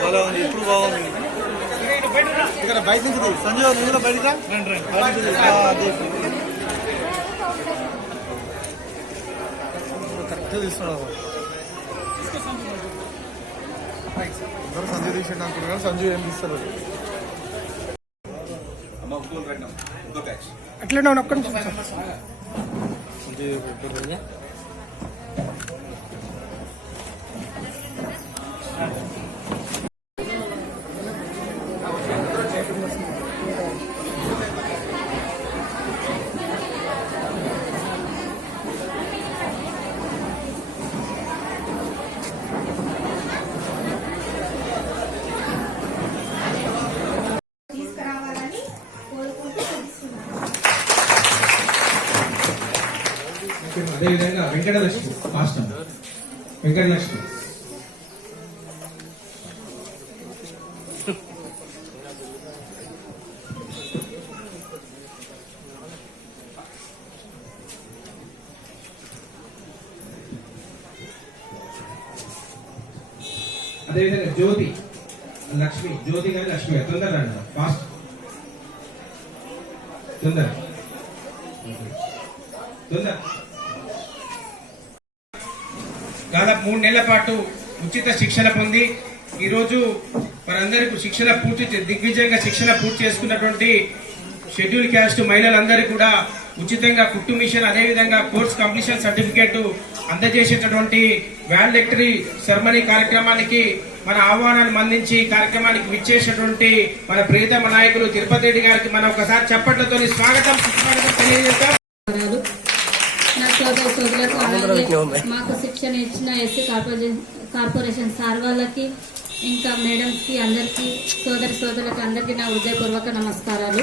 చాలా ఉంది ఇప్పుడు బాగుంది. ఇక్కడ బయట నుంచి. సంజయ్ నువ్వు కూడా. బయట నుంచి తీ. ఆ, అదే. కరెక్ట్ తీసుకున్నావు అందరూ సంజయ్ తీసిండు అనుకున్నారు సంజయ్ ఏం తీస్తారు అట్లనే ఒక్క నిమిషం. అదేవిధంగా వెంకటలక్ష్మి మాస్టర్ వెంకటలక్ష్మి. అదేవిధంగా జ్యోతి లక్ష్మి జ్యోతి గారి లక్ష్మి తొందర రండి ఫాస్ట్ తొందర తొందర దాదాపు మూడు నెలల పాటు ఉచిత శిక్షణ పొంది ఈరోజు వారందరికీ శిక్షణ పూర్తి చే- దిగ్విజయంగా శిక్షణ పూర్తి చేసుకున్నటువంటి షెడ్యూల్ క్యాస్ట్ మహిళలందరికీ కూడా ఉచితంగా కుట్టు మిషన్ అదేవిధంగా కోర్స్ కంప్లీషన్ సర్టిఫికేట్ అందజేసేటటువంటి వ్యాలెక్టరీ సెరమనీ కార్యక్రమానికి మన ఆహ్వానాన్ని అందించి కార్యక్రమానికి విచ్చేసినటువంటి మన ప్రియతమ నాయకులు తిరుపతి రెడ్డి గారికి మనం ఒకసారి చప్పట్లతో స్వాగతం సుస్వాగతం తెలియజేస్తాం ధన్యవాదాలు. నా సోదర సోదరులకు అలాగే మాకు శిక్షణ ఇచ్చిన ఎస్సీ కార్పొరేషన్ కార్పొరేషన్ సార్ వాళ్ళకి ఇంకా మేడమ్స్కి అందరికి సోదరి సోదరులకు అందరికీ నా హృదయపూర్వక నమస్కారాలు.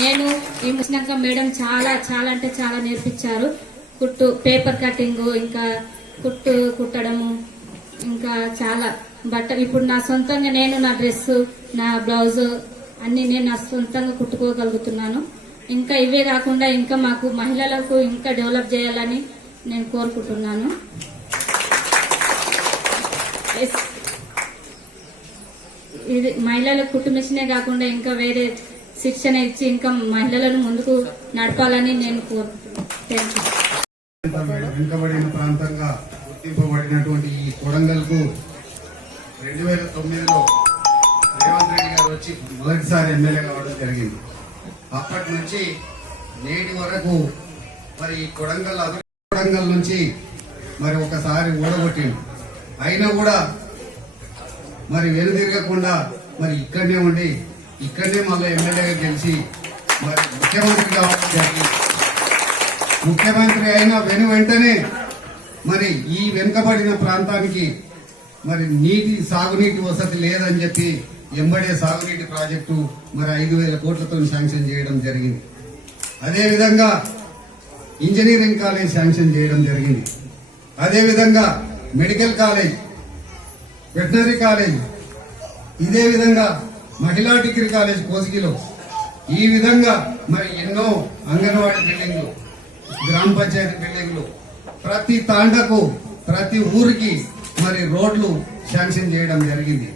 నేను ఈ వచ్చినాక మేడం చాలా చాలా అంటే చాలా నేర్పించారు. కుట్టు పేపర్ కటింగ్ ఇంకా కుట్టు కుట్టడము ఇంకా చాలా. బట్ట ఇప్పుడు నా సొంతంగా నేను నా డ్రెస్ నా బ్లౌజ్ అన్ని నేను నా సొంతంగా కుట్టుకోగలుగుతున్నాను. ఇంకా ఇవే కాకుండా ఇంకా మాకు మహిళలకు ఇంకా డెవలప్ చేయాలని నేను కోరుకుంటున్నాను ఎస్. ఇది మహిళలకు కుట్టు కాకుండా ఇంకా వేరే శిక్షణ ఇచ్చి ఇంకా మహిళలను ముందుకు నడపాలని నేను కోరుకుంటున్నాను వెనుకబడిన ప్రాంతంగా గుర్తింపబడినటువంటి ఈ కొడంగల్కు రెండు వేల తొమ్మిదిలో రేవంత్ రెడ్డి గారు వచ్చి మొదటిసారి ఎమ్మెల్యే కావడం జరిగింది అప్పటి నుంచి నేటి వరకు మరి ఈ కొడంగల్ అభివృద్ధి వరంగల్ నుంచి మరి ఒకసారి ఓడగొట్టిండు అయినా కూడా మరి వెనుదిరగకుండా మరి ఇక్కడనే ఉండి ఇక్కడనే మళ్ళీ ఎమ్మెల్యేగా గెలిచి మరి ముఖ్యమంత్రి కావడం జరిగింది. ముఖ్యమంత్రి అయిన వెను వెంటనే మరి ఈ వెనుకబడిన ప్రాంతానికి మరి నీటి సాగునీటి వసతి లేదని చెప్పి ఎంబడే సాగునీటి ప్రాజెక్టు మరి ఐదు వేల కోట్లతో శాంక్షన్ చేయడం జరిగింది. అదేవిధంగా ఇంజనీరింగ్ కాలేజ్ శాంక్షన్ చేయడం జరిగింది. అదేవిధంగా మెడికల్ కాలేజ్ వెటనరీ కాలేజ్ ఇదే విధంగా మహిళా డిగ్రీ కాలేజ్ కోసిగిలో ఈ విధంగా మరి ఎన్నో అంగన్వాడీ బిల్డింగ్లు గ్రామ పంచాయతీ బిల్డింగ్లు ప్రతి తాండకు ప్రతి ఊరికి మరి రోడ్లు శాంక్షన్ చేయడం జరిగింది.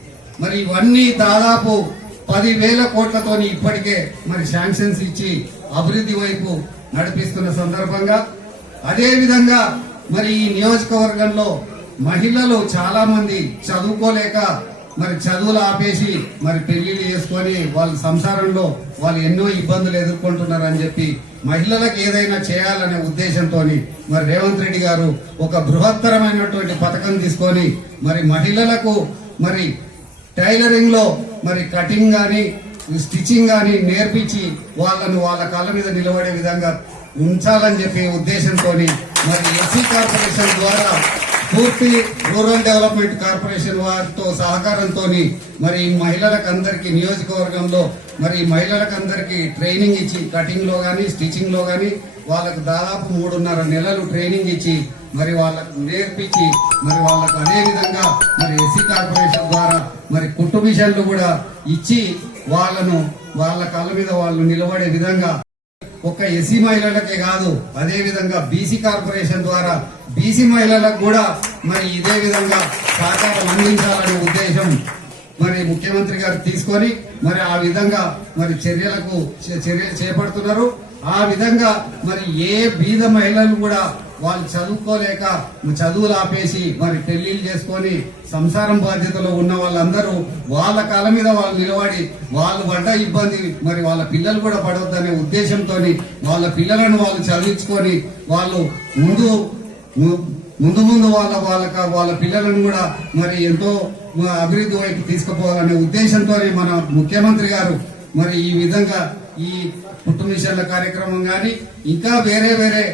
మరి ఇవన్నీ దాదాపు పదివేల కోట్లతోని ఇప్పటికే మరి శాంక్షన్స్ ఇచ్చి అభివృద్ధి వైపు నడిపిస్తున్న సందర్భంగా అదే విధంగా మరి ఈ నియోజకవర్గంలో మహిళలు చాలా మంది చదువుకోలేక మరి చదువులు ఆపేసి మరి పెళ్ళిళ్ళు చేసుకొని వాళ్ళ సంసారంలో వాళ్ళు ఎన్నో ఇబ్బందులు ఎదుర్కొంటున్నారని చెప్పి మహిళలకు ఏదైనా చేయాలనే ఉద్దేశంతో మరి రేవంత్ రెడ్డి గారు ఒక బృహత్తరమైనటువంటి పథకం తీసుకొని మరి మహిళలకు మరి టైలరింగ్లో మరి కటింగ్ కానీ స్టిచ్చింగ్ కానీ నేర్పించి వాళ్ళను వాళ్ళ కాళ్ళ మీద నిలబడే విధంగా ఉంచాలని చెప్పి ఉద్దేశంతో మరి ఎస్సీ కార్పొరేషన్ ద్వారా పూర్తి రూరల్ డెవలప్మెంట్ కార్పొరేషన్ వారితో సహకారంతో మరి మహిళలకు అందరికీ నియోజకవర్గంలో మరి మహిళలకు అందరికీ ట్రైనింగ్ ఇచ్చి కటింగ్లో కానీ స్టిచ్చింగ్లో కానీ వాళ్ళకు దాదాపు మూడున్నర నెలలు ట్రైనింగ్ ఇచ్చి మరి వాళ్ళకు నేర్పించి మరి వాళ్ళకు అదేవిధంగా మరి ఎస్సీ కార్పొరేషన్ ద్వారా మరి కుటుంబ కూడా ఇచ్చి వాళ్ళను వాళ్ళ కాళ్ళ మీద వాళ్ళు నిలబడే విధంగా ఒక్క ఎస్సీ మహిళలకే కాదు అదే విధంగా బీసీ కార్పొరేషన్ ద్వారా బీసీ మహిళలకు కూడా మరి ఇదే విధంగా సహకారం అందించాలనే ఉద్దేశం మరి ముఖ్యమంత్రి గారు తీసుకొని మరి ఆ విధంగా మరి చర్యలకు చే- చర్యలు చేపడుతున్నారు. ఆ విధంగా మరి ఏ బీద మహిళలు కూడా వాళ్ళు చదువుకోలేక చదువులు ఆపేసి మరి పెళ్ళిళ్ళు చేసుకొని సంసారం బాధ్యతలో ఉన్న వాళ్ళందరూ వాళ్ళ కాళ్ళ మీద వాళ్ళు నిలబడి వాళ్ళు పడ్డ ఇబ్బంది మరి వాళ్ళ పిల్లలు కూడా పడవద్దనే ఉద్దేశంతో వాళ్ళ పిల్లలను వాళ్ళు చదివించుకొని వాళ్ళు ముందు ము- ముందు ముందు వాళ్ళ వాళ్ళ వాళ్ళ పిల్లలను కూడా మరి ఎంతో అభివృద్ధి వైపు తీసుకుపోవాలనే ఉద్దేశంతో మన ముఖ్యమంత్రి గారు మరి ఈ విధంగా ఈ పుట్టు మిషన్ల కార్యక్రమం కానీ ఇంకా వేరే వేరే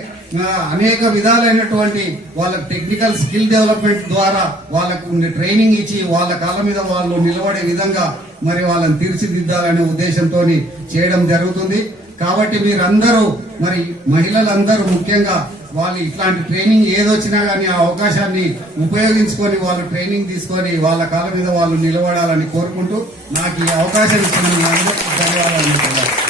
అనేక విధాలైనటువంటి వాళ్ళకి టెక్నికల్ స్కిల్ డెవలప్మెంట్ ద్వారా వాళ్ళకు ట్రైనింగ్ ఇచ్చి వాళ్ళ కాళ్ళ మీద వాళ్ళు నిలబడే విధంగా మరి వాళ్ళని తీర్చిదిద్దాలనే ఉద్దేశంతో చేయడం జరుగుతుంది. కాబట్టి మీరందరూ మరి మహిళలందరూ ముఖ్యంగా వాళ్ళు ఇట్లాంటి ట్రైనింగ్ ఏదొచ్చినా కానీ ఆ అవకాశాన్ని ఉపయోగించుకొని వాళ్ళు ట్రైనింగ్ తీసుకొని వాళ్ళ కాళ్ళ మీద వాళ్ళు నిలబడాలని కోరుకుంటూ నాకు ఈ అవకాశం ఇచ్చిన ధన్యవాదాలు.